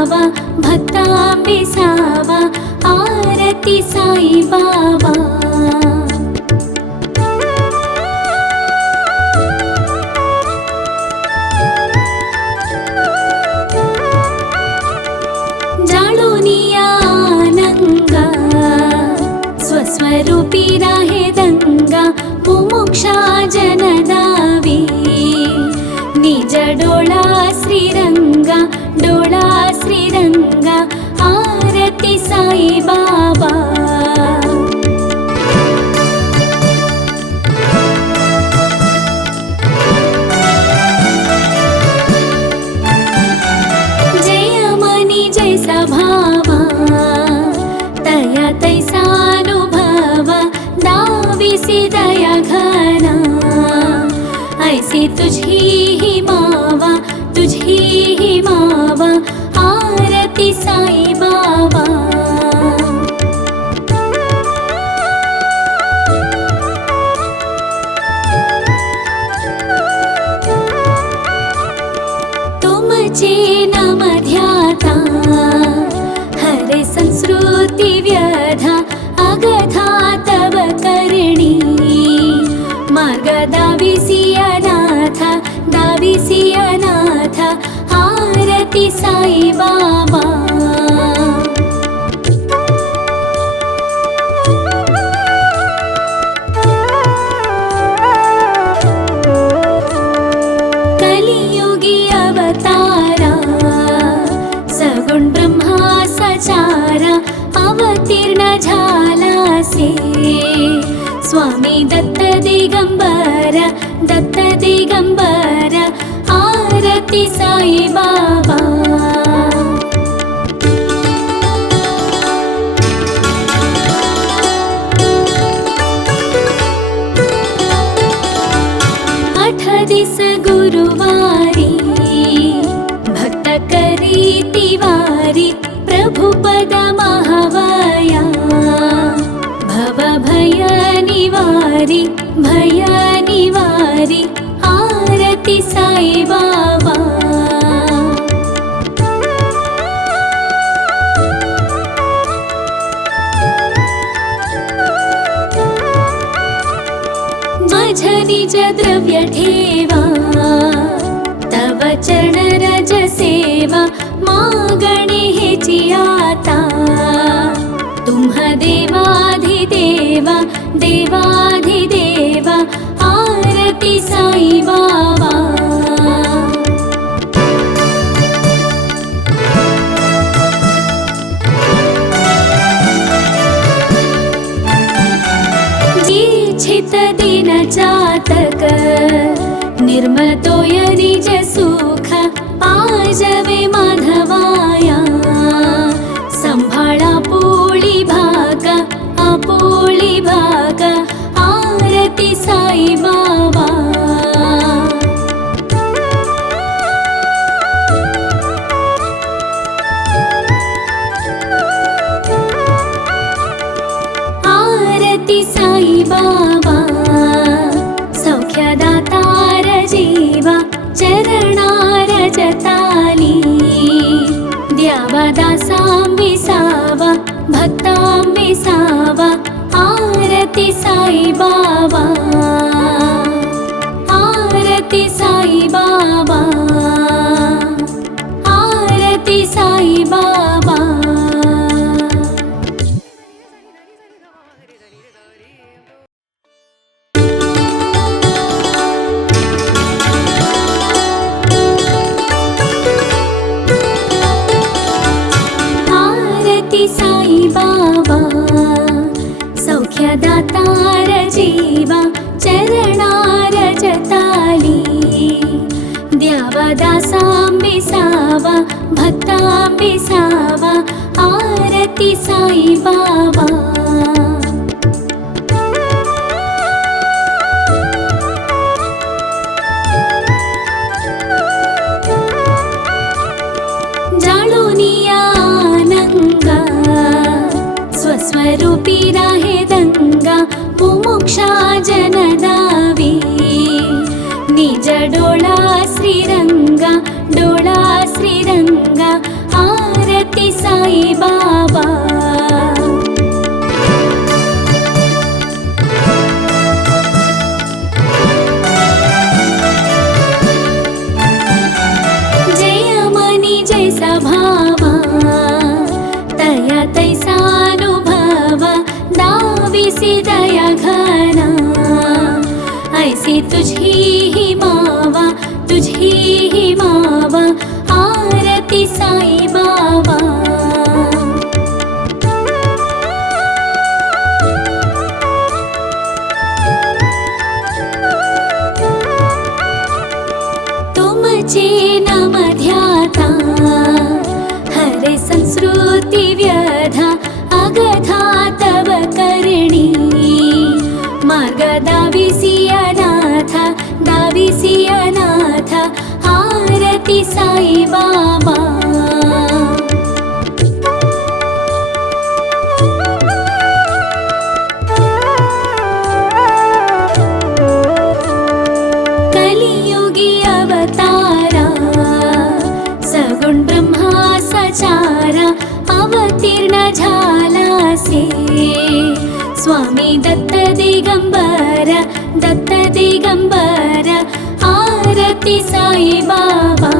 सावा भक्तांबे सावा आरती साई बाबा। स्वरूपी राहे दंगा मुमुक्षा जनदावी निज डोळा श्रीरंगा आरती साई बाबा। जय मनी जैसा भावा तया तैसा दाविसी दया घना ऐसी तुझी ही मावा आरती साई बाबा। तुमचे नाम ध्याता हरे संस्कृती व्यधा अगधा तव करणी मार्ग दाविसी अनाथ आरती साई बाबा। कलियुगी अवतारा सगुण ब्रह्मा सचारा अवतीर्ण झालासे स्वामी दत्त दिगंबर आरती साई बाबा। आठ दिस गुरुवारी भक्त करी तिवारी प्रभु पद महावया भव भय निवारी आरती साई बाबा। माझ निज द्रव्य ठेवा तव चरण रज सेवा मागणे हेची आता तुम्ह देवाधिदेवा आरती साई बाबा। जीछित दिन जातक निर्मल तोय निज सुख पाजवे माधवाया संभाळा पोळी भाग आरती साई बाबा। आरती साई बाबा सौख्यदातार जीवा चरणार जताली द्यावा दासांबे सावा भक्तांबे सावा आरती साई बाबा। आरती साई बाबा आरती साई बाबा। आरती साई बाबा सौख्यदातार जीवा चरणार जताली द्यावा दासांबे सावा भक्तांबे सावा आरती साई बाबा। स्वरूपी राहे दंगा मुमुक्षा जनदावी निज डोळा श्रीरंगा आरती ऐसी तुझी मावा, तुझी मावा, आरती साई बाबा। तुमचे नाम ध्याता हरे संस्कृती व्यधा, अगधा तव करणी मार्ग दाविसी अनाथ, दाविसी अनाथ, आरती साई बाबा। कलियुगी अवतारा सगुण ब्रह्मा सचारा, अवतीर्ण झालासे स्वामी दत्त दिगंबर, दत्त दिगंबर, आरती साई बाबा।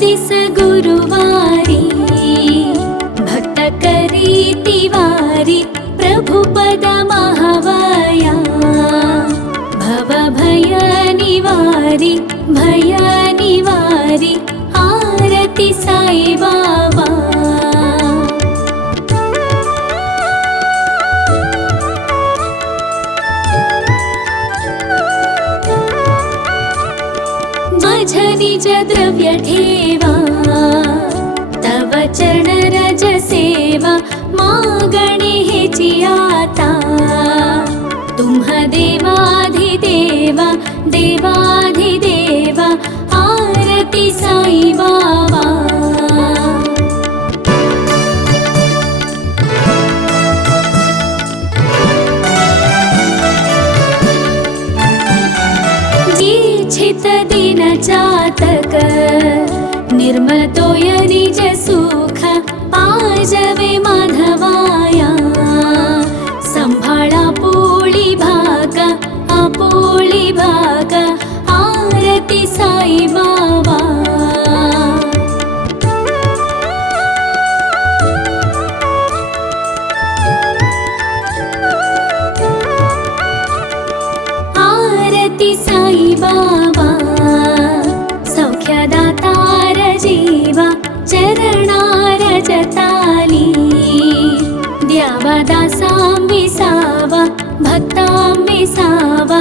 दिस गुरुवारी भक्त करी तिवारी, प्रभु पद महावया भव भय निवारी, भय निवारी, आरती साई बाबा। माझ निज द्रव्य ठेवा, तव चरण रज सेवा, मागणे हेची आता तुम्हा देवाधिदेवा, देवाधिदेवा, आरती साई बाबा। छित दिन चातक निर्मल तोय निज सुख, पाजवे माधवाया संभाळा पोळी भाग, आपोळी भाग, आरती साई बाबा। आरती साई बाबा, सौख्यदातार जीवा, चरणार जताली द्यावा दासां विसावा, भक्तां विसावा,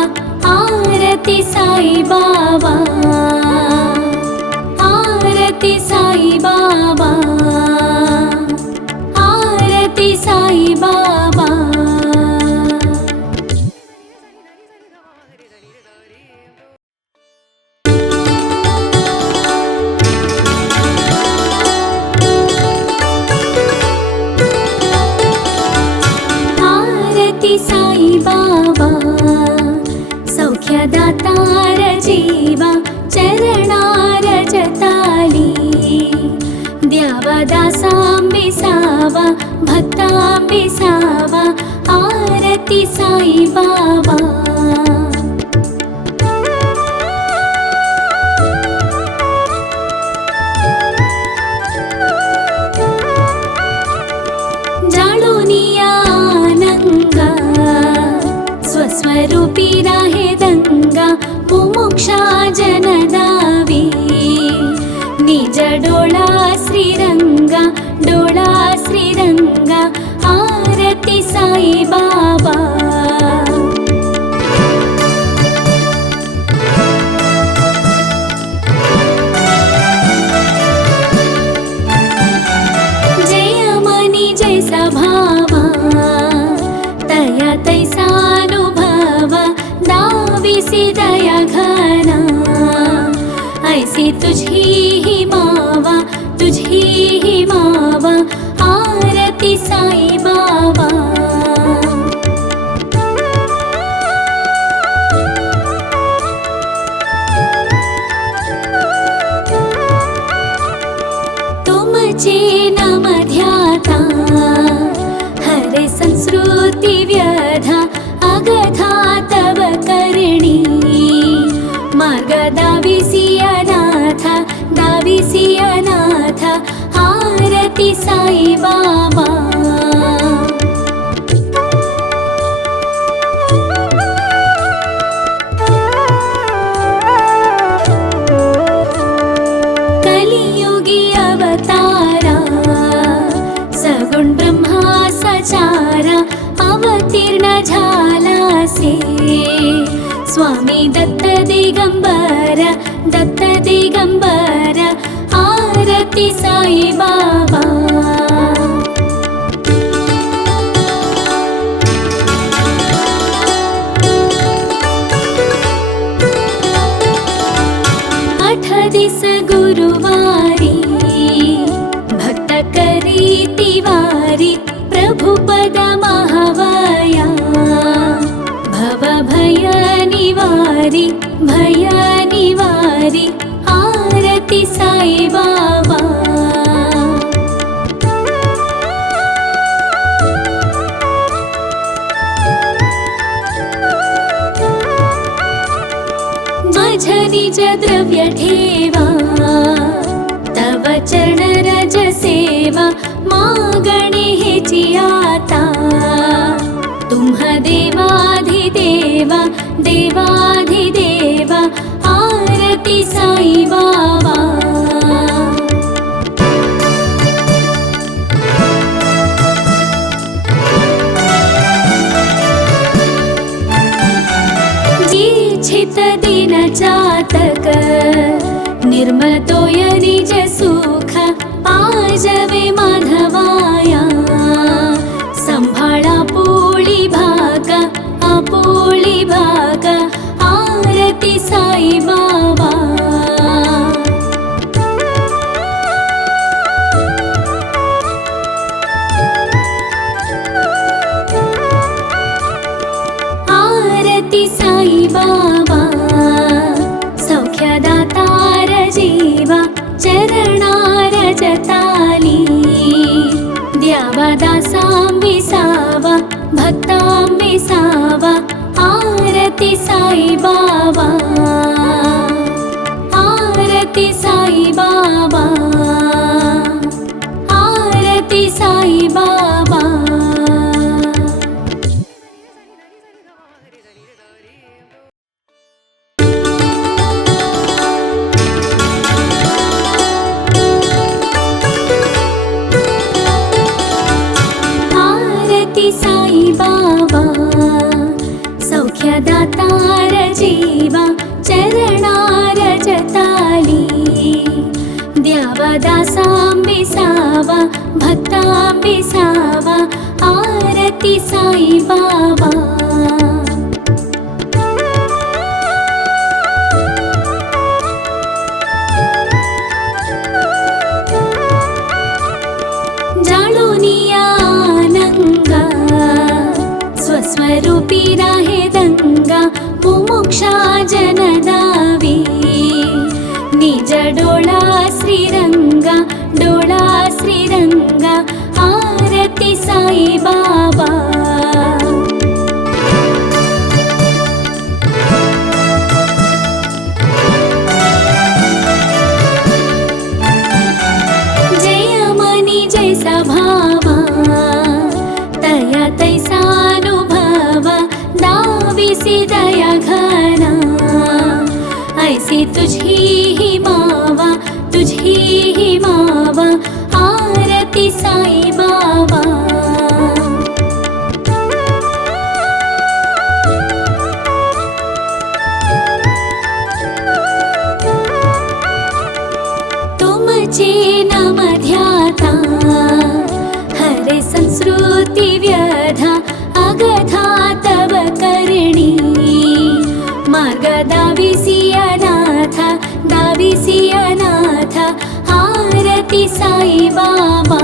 आरती साई बाबा, आरती साई बाबा, आरती साई बाबा। साई बाबा, सौख्यदातार जीवा, चरणार जताली द्यावा दासां विसावा, भक्तां विसावा, आरती साई बाबा। स्वस्वरूपी राहे दंगा, मुमुक्षा जनदावी निज डोळा श्रीरंगा, डोळा श्रीरंगा, आरती साई बाबा। जय मनी जैसा भावा, तया तैसानुभवा, दाविसी दया घना, ऐसी तुझी मावा, तुझी मावा, आरती साई बाबा। तुमचे नाम ध्याता हरे संस्कृती व्यधा, अगधा तव करणी मार्ग दाविसी अनाथ, दाविसी से स्वामी दत्त दिगंबर आरती साई बाबा। दिस गुरुवारी भक्त करी तिवारी प्रभु पद महावाया भव भय निवारी आरती साई बाबा। माझ निज द्रव्य ठेवा तव चरण रज सेवा मागणे हेची आता तुम्ह देवाधिदेवा आरती साई बाबा। छित दिन चातक निर्मल तोय निज सुख पाजवे माधवाया संभाळा आपोळी भाग आरती साई बाबा। आरती साई बाबा सौख्यदातार जीवा चरणार जताली द्यावा दासां विसावा भक्तां विसावा आरती साई बाबा। आरती साई बाबा आरती साई बाबा। साई बाबा सौख्यदातार जीवा चरणार जताली द्यावा दासां विसावा भक्तां विसावा आरती साई बाबा। स्वरूपी राहे दंगा मुमुक्षा जनदावी निज डोळा श्रीरंगा आरती साई बाबा। जय मनी जैसा भावा तया तैसा दाविसी दया घना ऐसी तुझी ही मावा आरती साई बाबा। तुमचे नाम ध्याता हरे संस्कृती व्यधा अगधा तव करणी मार्ग दाविसी अनाथ आरती साई बाबा।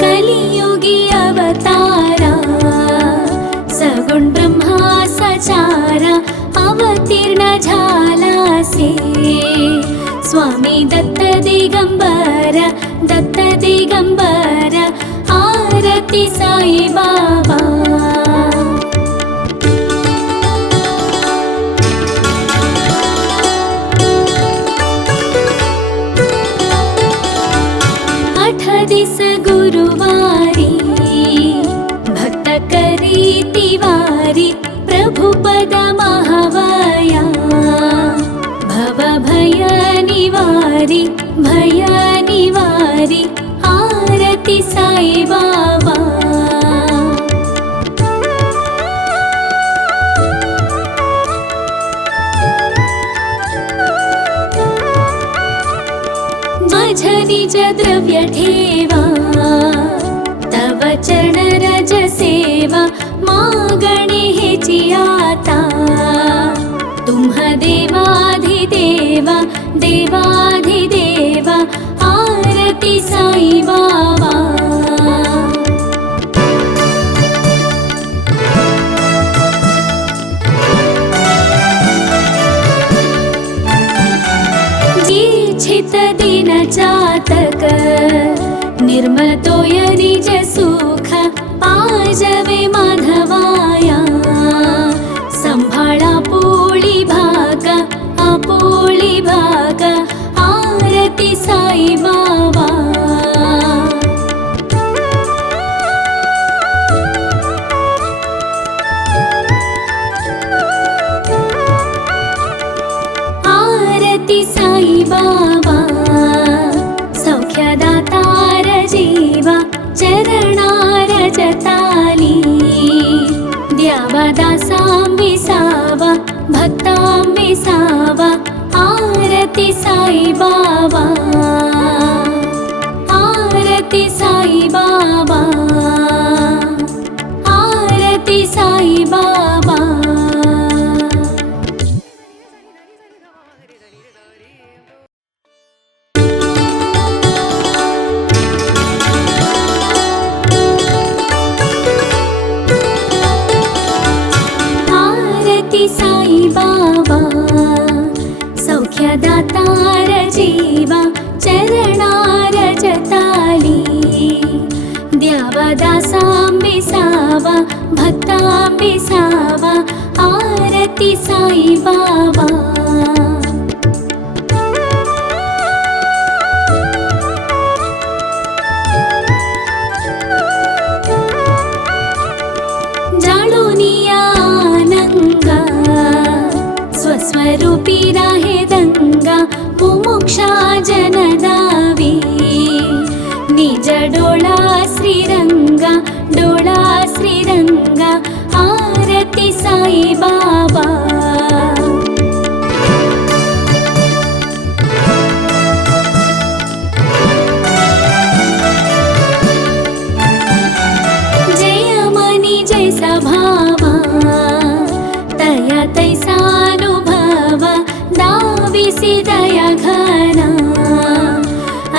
कलियुगी अवतारा सगुण ब्रह्मा सचारा अवतीर्ण झाला से स्वामी दत्त दिगंबर आरती साई बाबा। दिस गुरुवारी भक्त करी तिवारी प्रभु पद महावाया भव भय मागणे हेची आता तुम्ह देवाधिदेवा देवाधिदेवा आरती साई बाबा इच्छित दिन जातक निर्मल तोय निज सुख पाजवे माधवाया संभाळा पोळी भागा आपोळी भागा आरती साई बाबा आरती साई बाबा सौख्यदातार जीवा चरणार जताली द्यावा दासांबिसावा भक्तांबिसावा आरती साई बाबा आरती साई बाबा आरती साई बाबा साई बाबा सौख्यदातार जीवा चरणार जताली द्यावा दासांबिसावा भक्तांबिसावा आरती साई बाबा स्वरूपी राहे दंगा मुमुक्षा जनदावी निज डोळा श्रीरंगा आरती साई बाबा जय मनी जैसा भावा तया तैसा दाविसी दया घना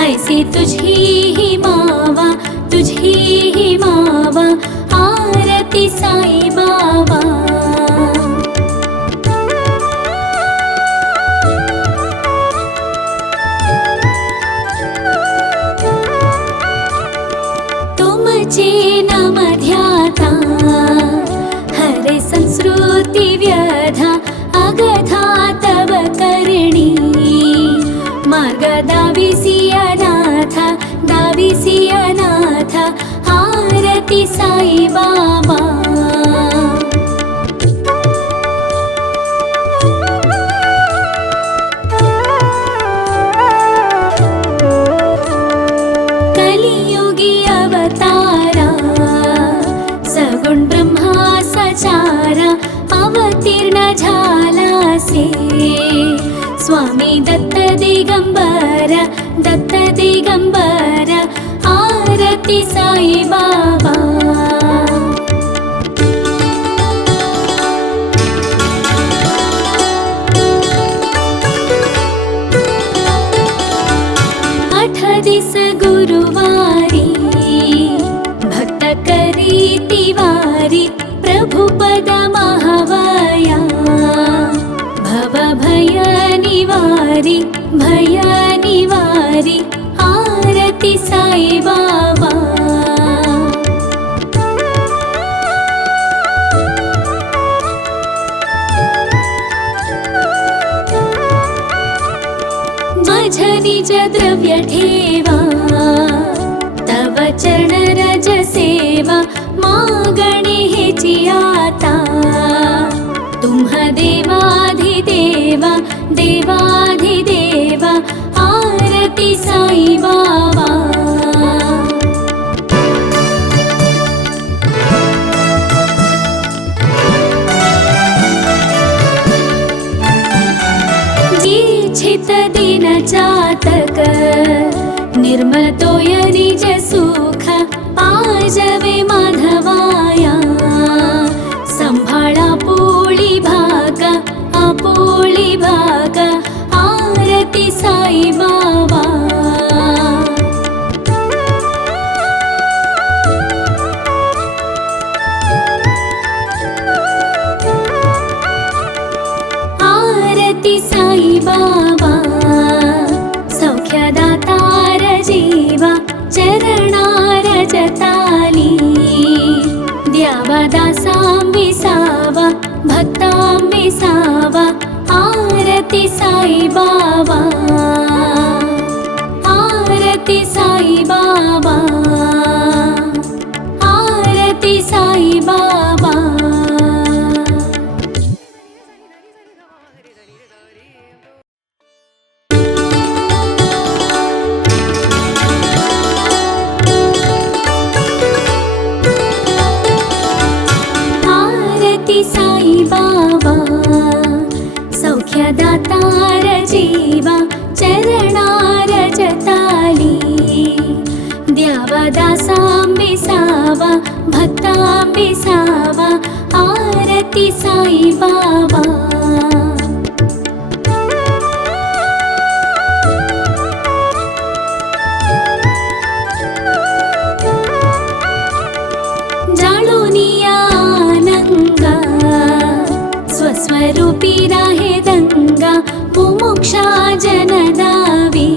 ऐसी तुझी ही मावा आरती साई बाबा तुमचे नाम ध्याता हरे संस्कृती व्यधा अगधा तव करणी मार्ग दाविसी अनाथ आरती साई बाबा कलियुगी अवतारा सगुण ब्रह्मा सचारा अवतीर्ण झालासे स्वामी दत्त दिगंबर आरती साई बाबा आठ दिस गुरुवारी भक्त करी तिवारी प्रभुपद महावया भव भय निवारी आरती साई बाबा माझ निज द्रव्य ठेवा तव चरण रज सेवा मागणे हेची आता तुम्ह देवाधिदेवा देवाधिदेवा आरती साई बाबा इच्छित दिन जातक निर्मल तोय निज सुख पाजवे माधवाया द्यावादासां विसावा भक्तां विसावा आरती साई बाबा आरती साई बाबा आरती साई बाबा आरती साई बाबा सौख्यदातार जीवा चरणार जताली द्यावादासां विसावा भक्तां विसावा आरती साई बाबा जाळुनिया आनंगा स्वस्वरूपी राहे दंगा मुमुक्षा जनदावी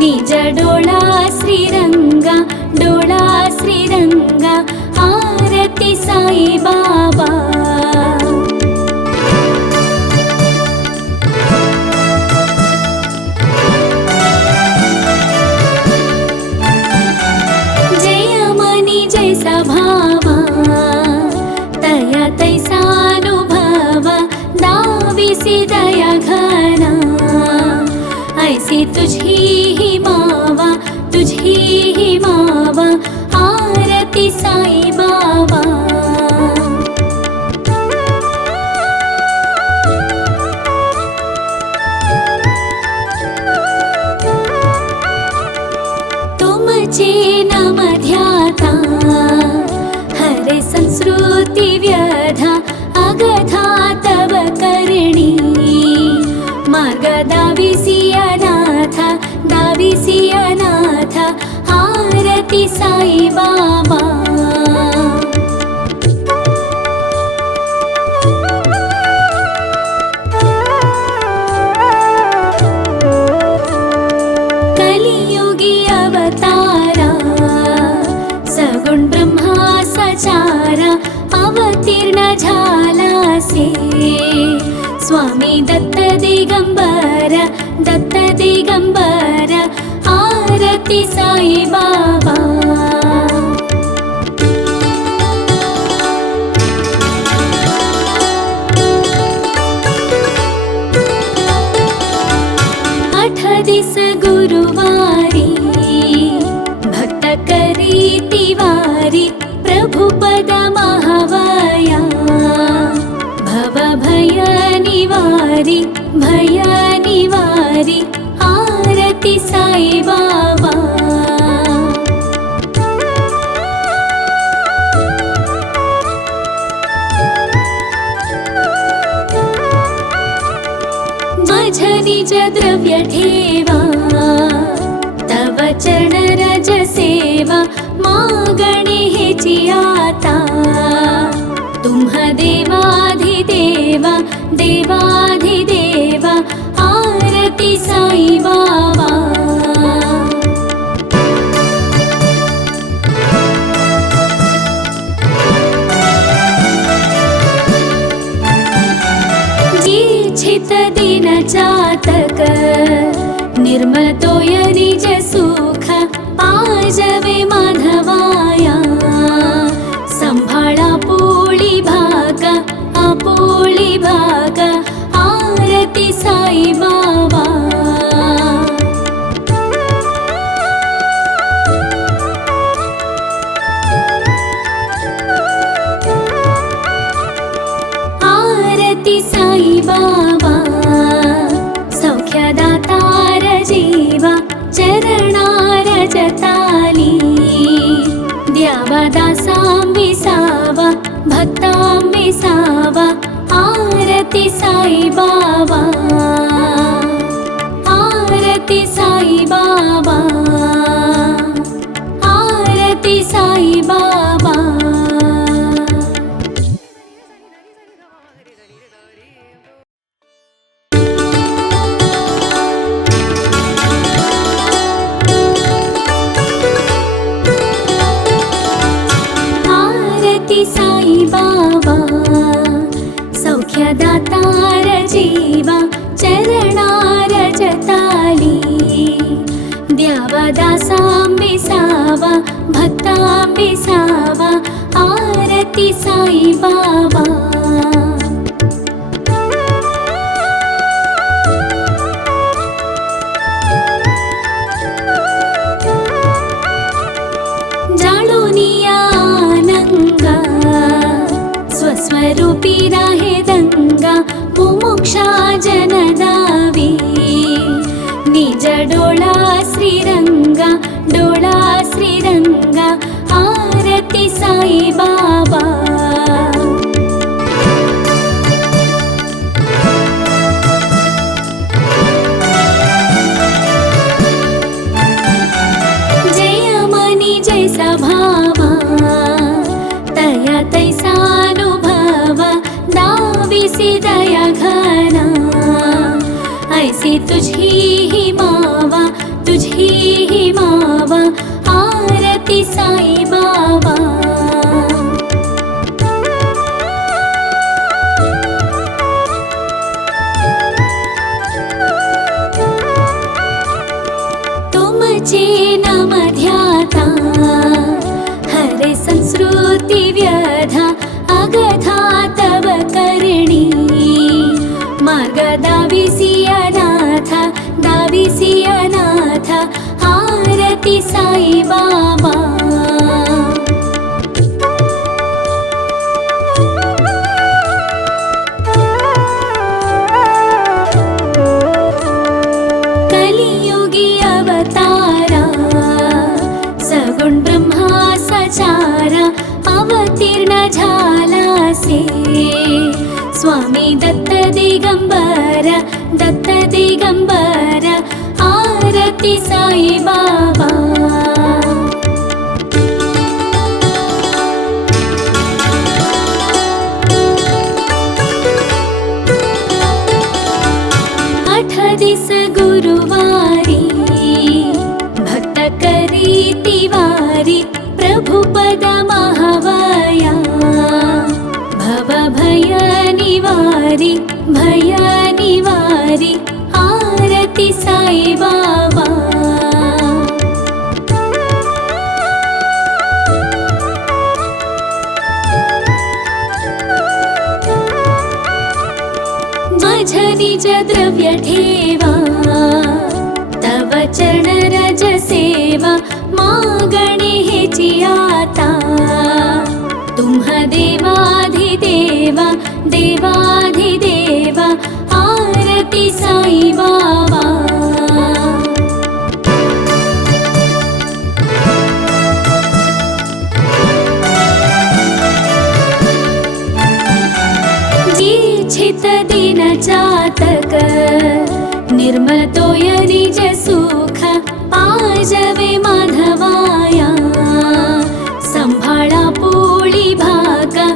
निज डोळा श्रीरंगा आरती साई बाबा जयमनी जैसा भावा तया तैसानुभवा दाविसी दया घना ऐसी तुझी ही मावा आरती साई बाबा तुमचे नाम ध्याता हरे संस्कृती व्यधा अगधा तव करणी मार्ग दाविसी अनाथ आरती साई बाबा कलियुगी अवतारा सगुण ब्रह्मा सचारा अवतीर्ण झालासे स्वामी दत्त दिगंबर आरती साई बाबा आठ दिस गुरुवारी भक्त करी तिवारी प्रभुपद महावया भव भय निवारी आरती साई बाबा माझ निज द्रव्य ठेवा तव चरण रज सेवा मागणे हेची आता तुम्हा देवाधिदेवा आरती साई बाबा जिच्छित दिन चातक निर्मल तोय निज सुख पाजवे माधवाया संभाळा आपोळी भाग आरती साई बाबा आरती साई बाबा सौख्यदातार जीवा चरणार जताली द्यावादासां विसावा भक्तां विसावा आरती साई बाबा आरती साई बाबा आरती साई बाबा आरती साई बाबा सौख्यदातार जीवा चरणार जताली द्यावा दासांबी सावा भक्तांबी सावा आरती साई बाबा स्वरूपी राहे दंगा मुमुक्षा जनदावी निज डोळा श्रीरंगा आरती साई बाबा जय मनी जैसा भावा तया तैसा दाविसी दया घना ऐसी तुझी ही मावा आरती साई बाबा तुमचे नाम ध्याता हरे संस्कृती व्यधा अगधा तव करणी मार्ग दाविसी अनाथ आरती साई बाबा कलियुगी अवतारा सगुण ब्रह्मा सचारा अवतीर्ण झाला से स्वामी दत्त दिगंबर आरती साई बाबा आठ दिस गुरुवारी भक्त करी तिवारी प्रभु पद महावया भव भय निवारी आरती साई बाबा माझ निज द्रव्य ठेवा तव चरण रज सेवा मागणे हेची आता तुम्हा देवाधिदेवा आरती साई बाबा जीच्छित दिन जातक निर्मल तोय निज सुख पाजवे माधवाया संभाळा पोळी भागा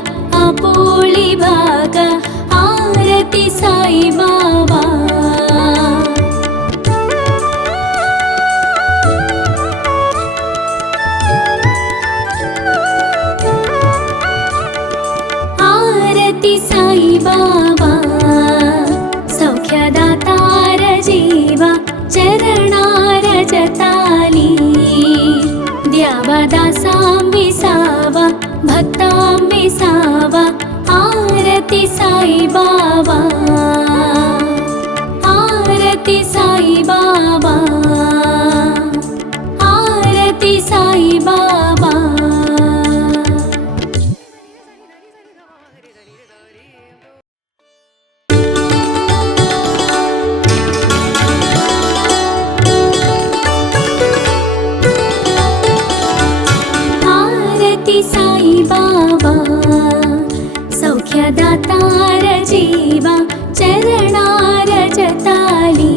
आरती साई बाबा आरती साई बाबा सौख्यदातार जीवा चरणार जताली द्यावा दासांबी सावा भक्तांबी सावा आरती साई बाबा आरती साई बाबा आरती साई बाबा आरती साई बाबा सौख्यदातार जीवा चरणार जताली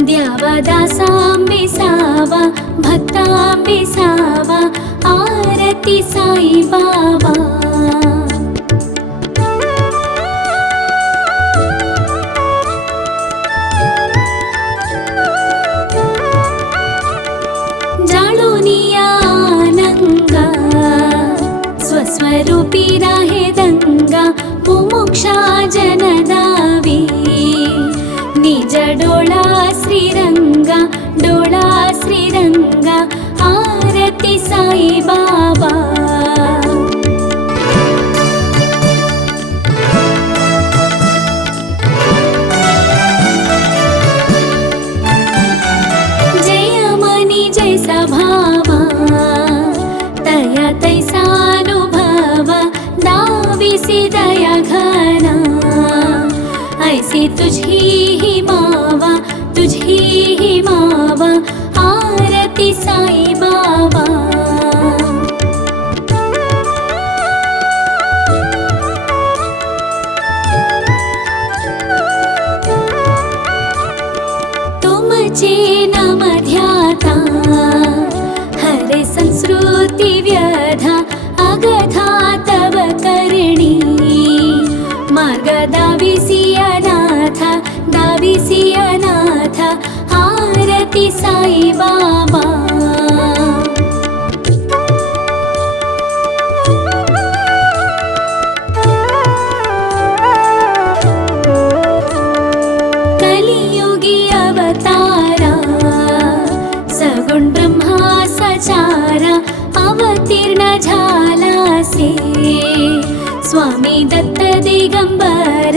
द्यावा दासांबी सावा भक्तांबी सावा आरती साई बाबा स्वस्वरूपी राहे दंगा मुमुक्षा जनदावी निज डोळा श्रीरंगा डोळा श्रीरंगा आरती साई बाबा जय मनी जैसा भावा तया तैसानुभवा दाविसी दया घना ऐसी तुझी ही मावा आरती साई बाबा तुमचे नाम ध्याता हरे संस्कृती व्यधा अगधा तव करणी मार्ग दाविसी अनाथ आरती साई बाबा कलियुगी अवतारा सगुण ब्रह्मा सचारा अवतीर्ण झालासे स्वामी दत्त दिगंबर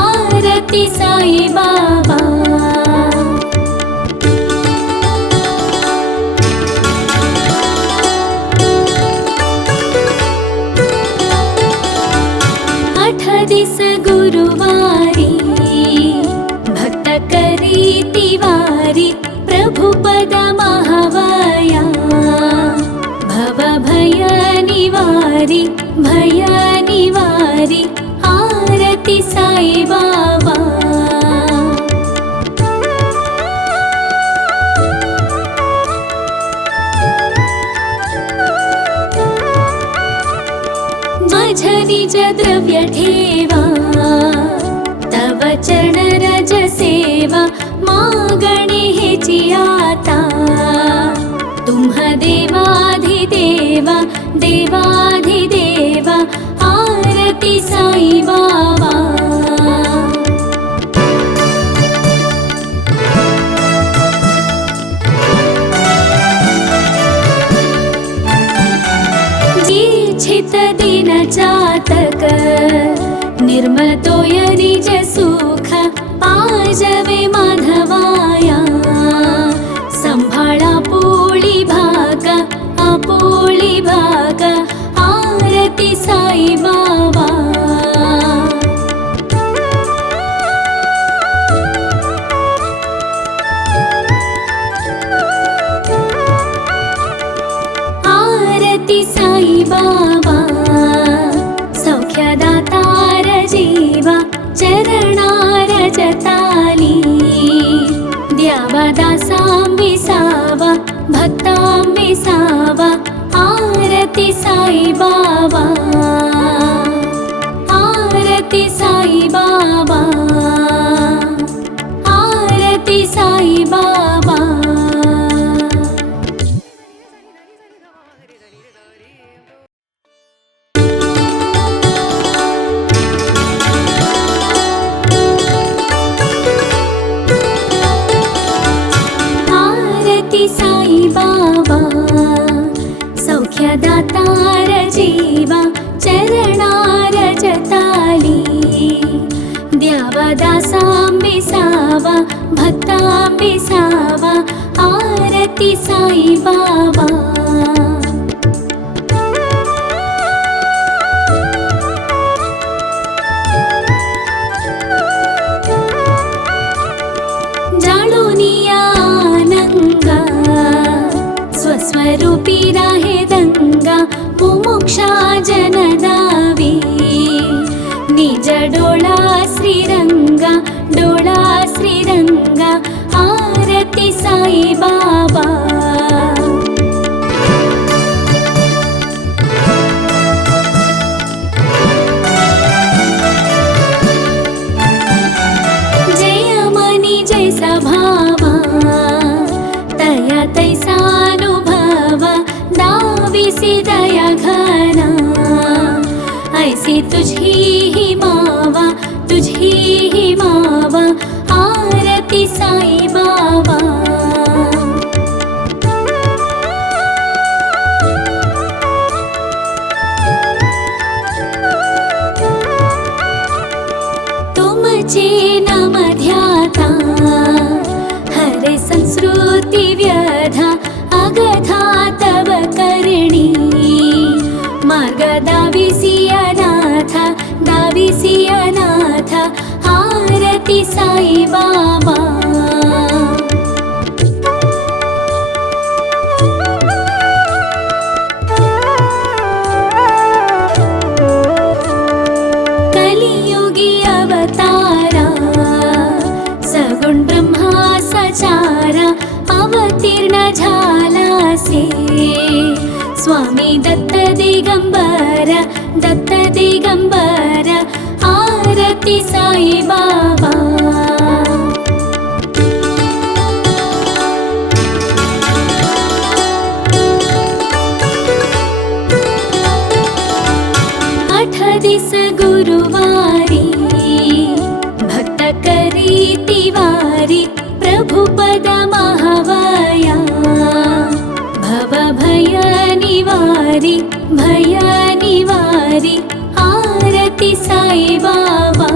आरती साई बाबा आठ दिस गुरुवारी भक्त करी तिवारी प्रभुपद महावया भव भय निवारी आरती साई बाबा माझ निज द्रव्य ठेवा तव चरण रज सेवा मागणे हेची आता तुम्ह देवाधिदेवा आरती साई बाबा जिच्छित दिन चातक निर्मल तोय निज सुख पाजवे माधवाया संभाळा पोळी भागा आरती साई बाबा आरती साई बाबा सौख्यदातार जीवा चरणार जताली द्यावा दासांबिसावा भक्तांबिसावा आरती साई बाबा आरती साई बाबा आरती साई बाबा आरती साई बाबा सौख्यदातार जीवा चरणार जताली द्यावा दासांबिसावा भक्तांबिसावा आरती साई बाबा जाणूनिया आनंगा स्वस्वरूपी राहे दंगा मुमुक्षा जनदावी निज डोळा श्रीरंगा आरती साई बाबा जय मनी जैसा भावा तया तैसानुभवा दावी दाविसी दया घना, ऐसी तुझी ही मावा, तुझी ही मावा, आरती साई बाबा. तुमचे नाम ध्याता, हरे संस्कृती व्यधा, अगथा तव करणी. मार्ग दाविसी अनाथ, दाविसी अनाथ, आरती साई बाबा. कलियुगी अवतारा, सगुण ब्रह्मा सचारा, अवतीर्ण झालासे. स्वामी दत्त दिगंबर, दत्त दिगंबर, आरती साई बाबा. आठ दिस गुरुवारी, भक्त करी तिवारी, प्रभु पद महावया. भव भय निवारी, भय निवारी, आरती साई बाबा.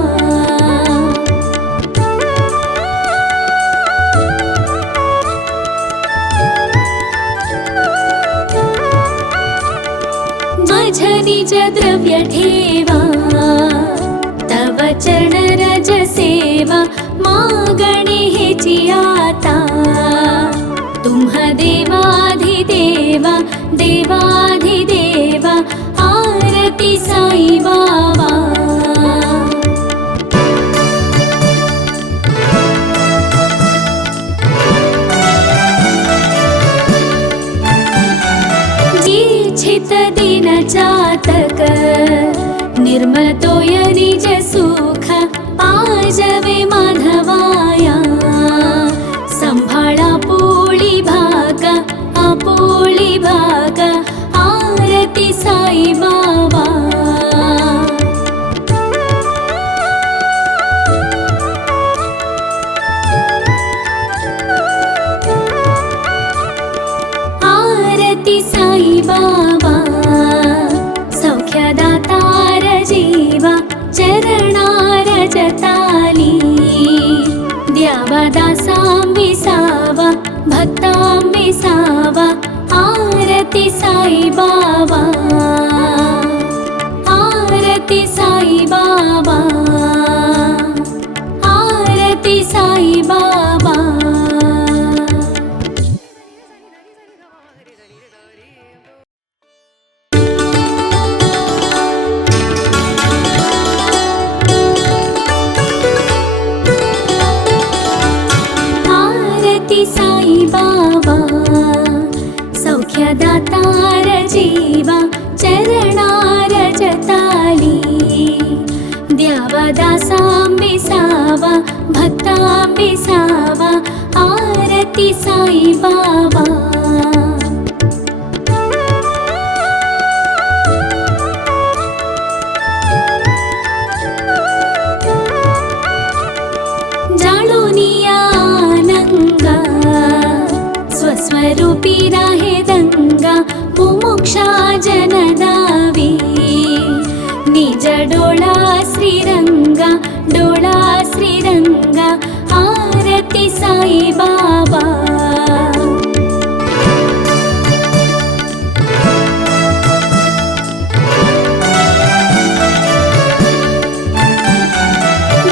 माझ निज द्रव्य ठेवा, तव चरण रज सेवा, मागणे हेची आता. तुम्हा देवाधिदेवा, देवाधिदेवा, आरती साई बाबा. जिच्छित दिन जातक, निर्मल तोय निज सुख, पाजवे माधवाया. संभाळा पोळी भागा, आपोळी भागा, आरती साई बाबा. आरती साई बाबा, सौख्यदातार जीवा, चरणार जताली. द्यावा दासां विसावा, भक्तां विसावा, आरती साई बाबा. आरती साई बाबा, आरती साई बाबा. आरती साई बाबा, सौख्यदातार जीवा, चरणार जताली. द्यावा दासां विसावा, भक्तां विसावा, आरती साई बाबा. जाळूनिया आनंगा, स्वस्वरूपी राहे दंगा, मुमुक्षा जनदावी. निज डोळा श्रीरंगा, डोळा श्रीरंगा, आरती साई बाबा.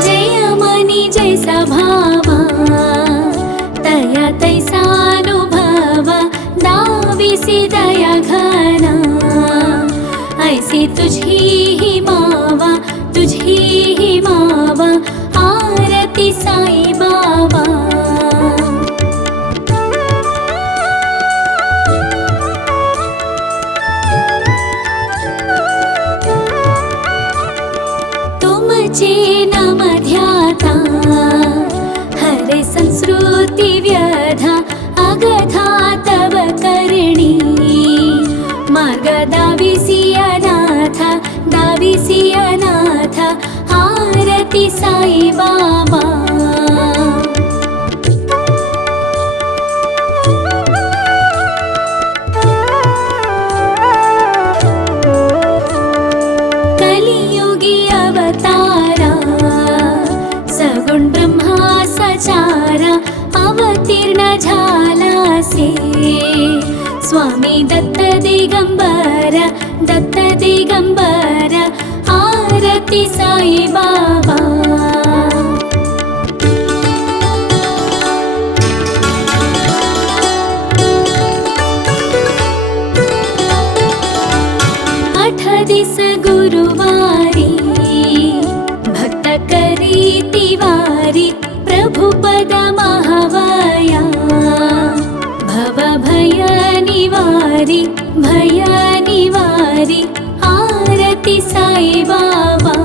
जय मनी जैसा भावा, तया तैसानुभवा, दाविसी दया घना, ऐसी तुझी ही मावा, तुझी ही मावा, आरती साई बाबा. तुमचे नाम ध्याता, हरे संस्कृती व्यधा, अगथा तव करणी. मार्ग दाविसी अनाथ दाविसी अनाथ आरती साई बाबा कलियुगी अवतारा सगुण ब्रह्मा सचारा अवतीर्ण झाला से स्वामी दत्त दिगंबर आरती साई बाबा आठ दिस गुरुवारी भक्त करी तिवारी प्रभु पद महावया भव भय निवारी आरती साई बाबा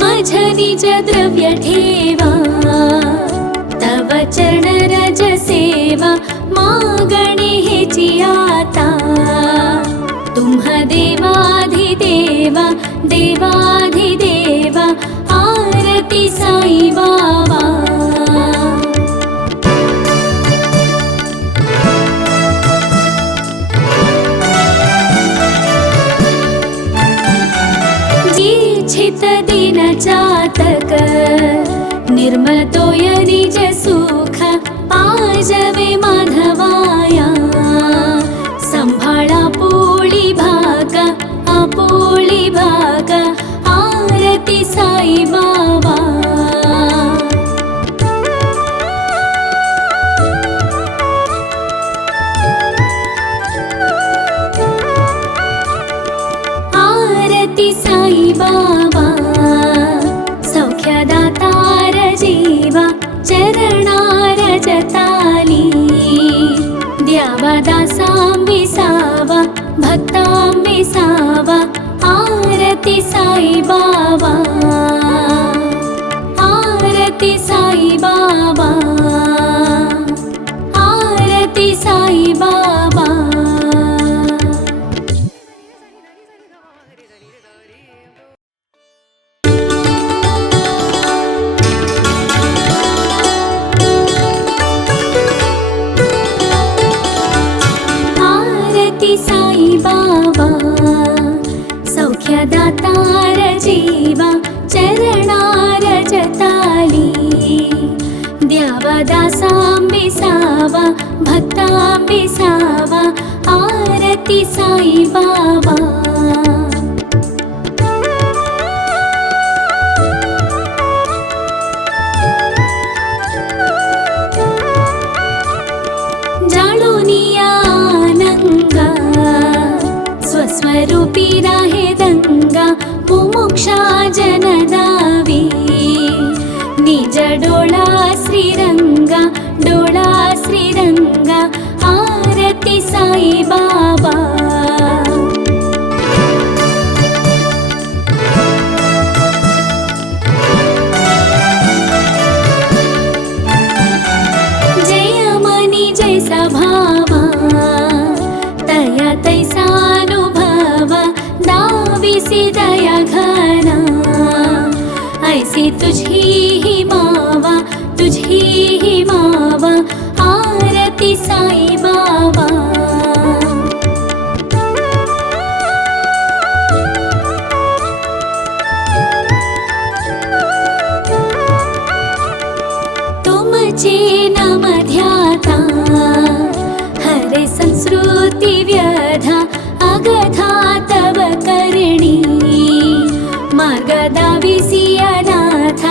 माझ निज द्रव्य ठेवा तव चरण रज सेवा मागणे हेची आता तुम्ह देवाधिदेवा देवाधिदेवा आरती साई बाबा जिच्छित दिन चातक निर्मल तोय निज सुख पाजवे माधवाया संभाळा पोळी भागा आरती साई बाबा आरती साई बाबा सौख्यदातार जीवा चरणार जताली द्यावा दासांबिसावा भक्तांबिसावा आरती साई बाबा आरती साई बाबा आरती साई बाबा आरती साई बाबा सौख्यदातार जीवा चरणार जताली द्यावा दासांबिसावा भक्तांबिसावा आरती साई बाबा स्वस्वरूपी राहे दंगा मुमुक्षा जनदावी निज डोळा श्रीरंगा आरती साई बाबा जय मनी जैसा भावा तया तैसानुभव दाविसी दया घना ऐसी तुझी ही मावा आरती साई बाबा तुमचे नाम ध्याता हरे संस्कृती व्यधा अगधा तव करणी मार्ग दाविसी अनाथ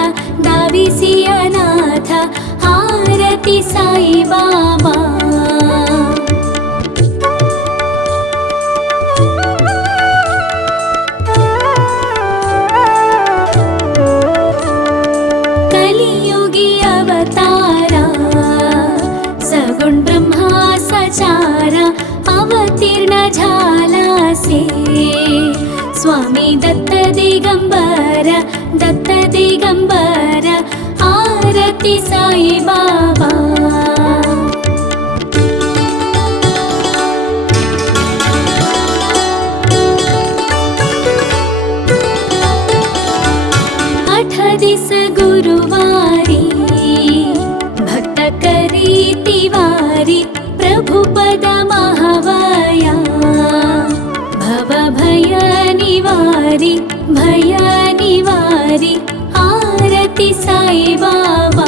आरती साई बाबा कलियुगी अवतारा सगुण ब्रह्मा सचारा अवतीर्ण झाला से स्वामी दत्त दिगंबर आरती साई बाबा। दिस गुरुवारी भक्त करी तिवारी प्रभु पद महावया भव भय निवारी आरती साई बाबा।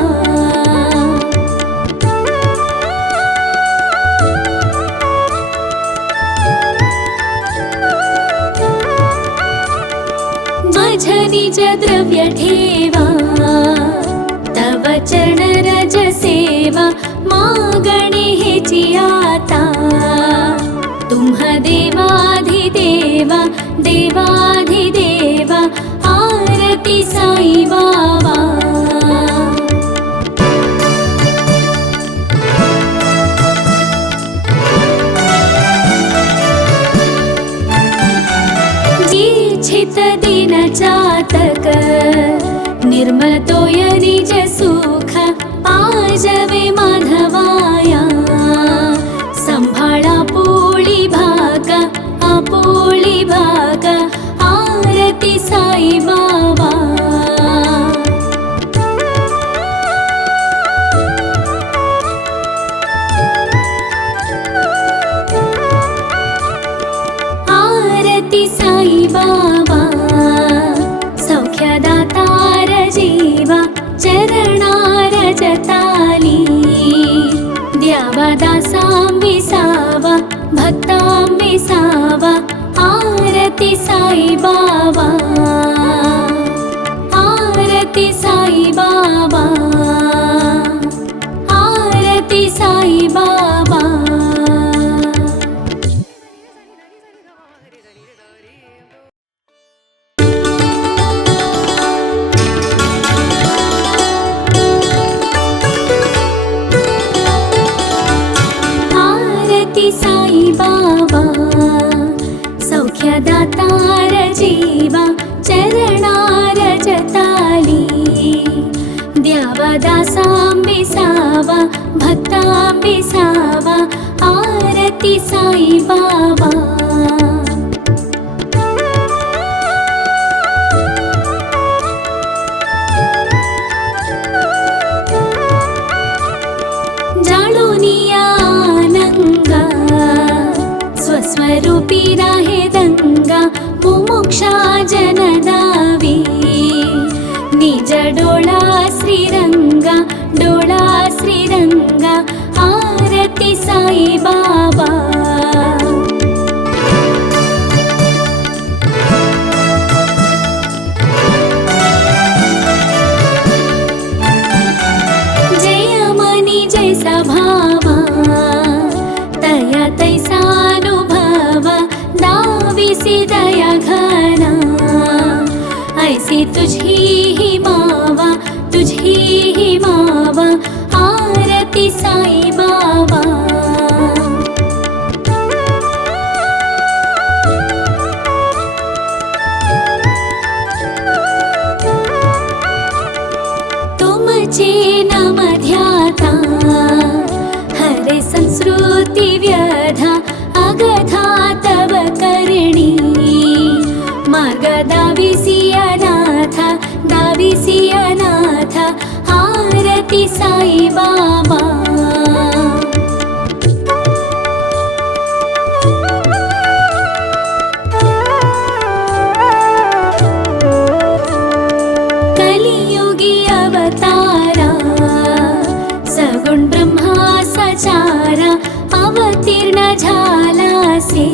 माझ निज द्रव्य ठेवा तव चरण रज सेवा मागणे हेची आता तुम्ह देवाधिदेवा देवाधिदेवा आरती साई बाबा। छित दिन चातक निर्मल तोय निज सुख पाजवे माधवाया संभाळा पोळी भाग आरती साई बाबा। आरती साई बाबा सौख्यदातार जीवा चरणार जताली द्यावा दासां विसावा भक्तां विसावा आरती साई बाबा। आरती साई बाबा आरती साई बाबा। साई बाबा सौख्यदातार जीवा चरणार जताली द्यावा दासां विसावा भक्तां विसावा आरती साई बाबा। स्वस्वरूपी राहे दंगा मुमुक्षा जनदावी निज डोळा श्रीरंगा आरती साई बाबा। जय मनी जैसा भावा तया तैसानुभवा दाविसी दया घना ऐसी तुझी ही मावा आरती साई बाबा। तुमचे नाम ध्याता हरे संस्कृती व्यधा अगधा तव करणी मार्ग दाविसी अनाथ आरती साई बाबा। कलियुगी अवतारा सगुण ब्रह्मा सचारा अवतीर्ण झालासे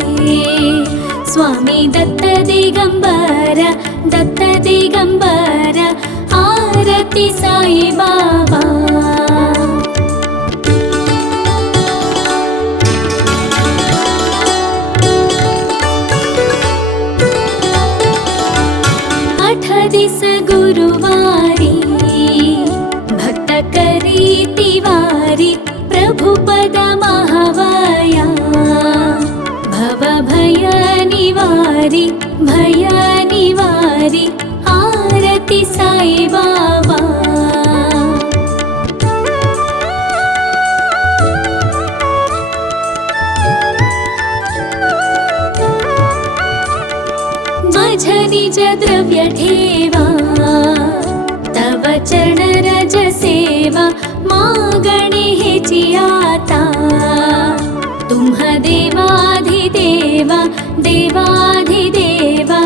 स्वामी दत्त दिगंबर आरती साई बाबा। दिस गुरुवारी भक्त करी तिवारी प्रभु पद महावया भव भय निवारी आरती साई द्रव्य ठेवा तव चरण रज सेवा मागणे हेची आता तुम्ह देवाधिदेवा देवाधिदेवा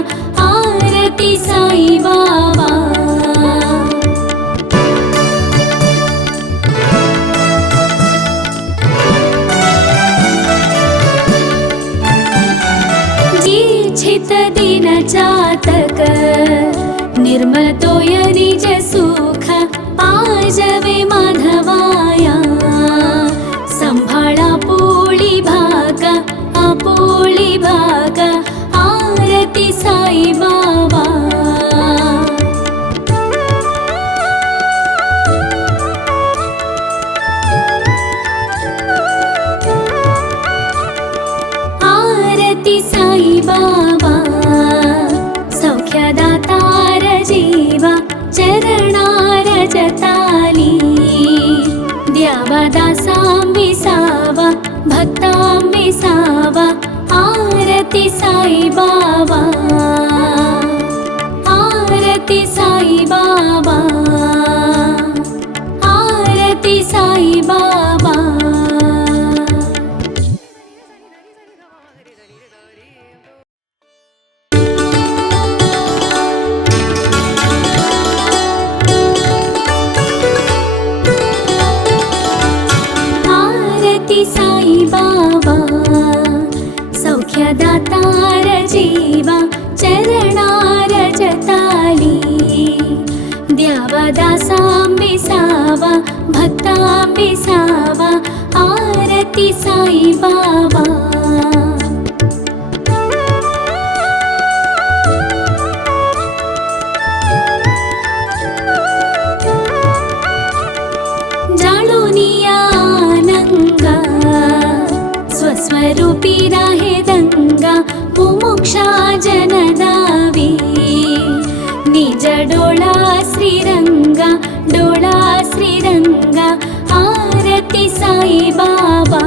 आरती साई बाबा जीच्छित दिन चातक निर्मल तोय निज सुख पाजवे माधवाया संभाळा पोळी भागा आपोळी भागा आरती साई बाबा आरती साई बाबा सौख्यदातार जीवा चरणार जताली द्यावा दासां विसावा भक्तां विसावा आरती साई बाबा आरती साई बाबा आरती साई बाबा आरती साई बाबा सौख्यदातार जीवा चरणार जताली द्यावा दासां विसावा भक्तां विसावा आरती साई बाबा स्वस्वरूपी राहे दंगा मुमुक्षा जनदावी निज डोळा श्रीरंगा आरती साई बाबा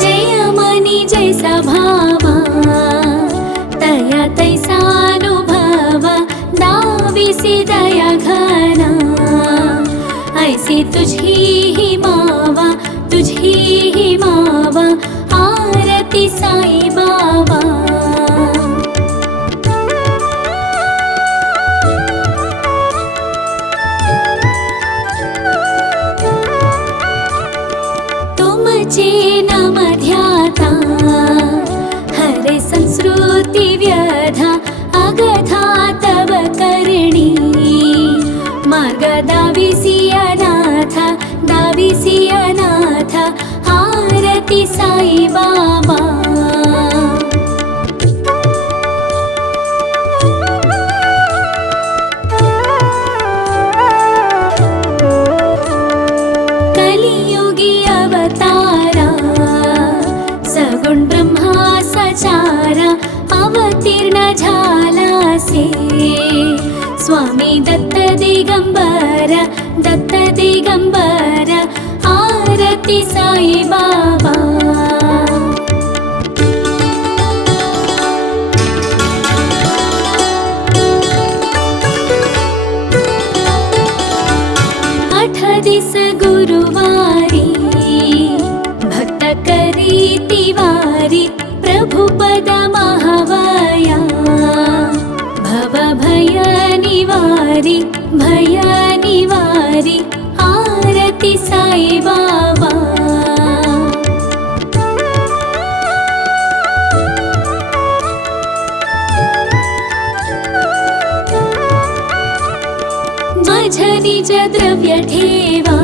जय मनी जैसा भावा तया तैसानुभवा दाविसी दया घना ऐसी तुझी ही मावा आरती साई बाबा तुमचे नाम ध्याता हरे संस्कृती व्यधा अगधा तव करणी मार्ग दाविसी अनाथ आरती साई बाबा कलियुगी अवतारा सगुण ब्रह्मा सचारा अवतीर्ण झालासे स्वामी दत्त दिगंबर आरती साई बाबा आठ दिस गुरुवारी भक्त करी तिवारी प्रभुपद महावया भव भय निवारी आरती साई बाबा माझ निज द्रव्य ठेवा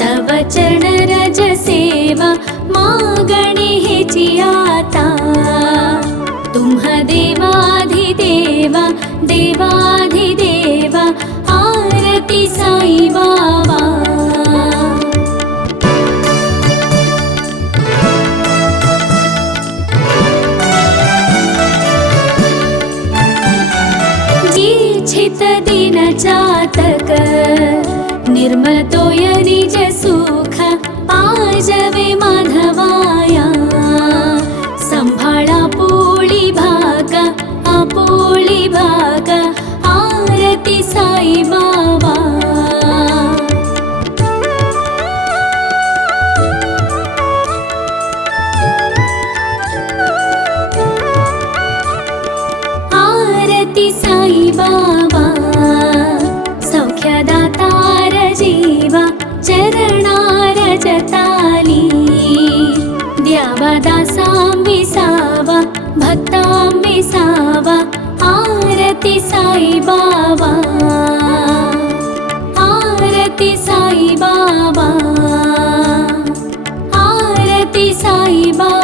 तव चरण रज सेवा मागणे हेची आता तुम्ह देवाधिदेवा देवाधिदेवा आरती साई बाबा जीच्छित दिन चातक निर्मलतोय निज सुख पाजवे माधवाया संभाळा पोळी भागा आपोळी भागा आरती साई बाबा आरती साई बाबा सौख्यदातार जीवा चरणार जताली द्यावा दासां विसावा भक्तां विसावा आरती साई बाबा आरती साई बाबा आरती साई बाबा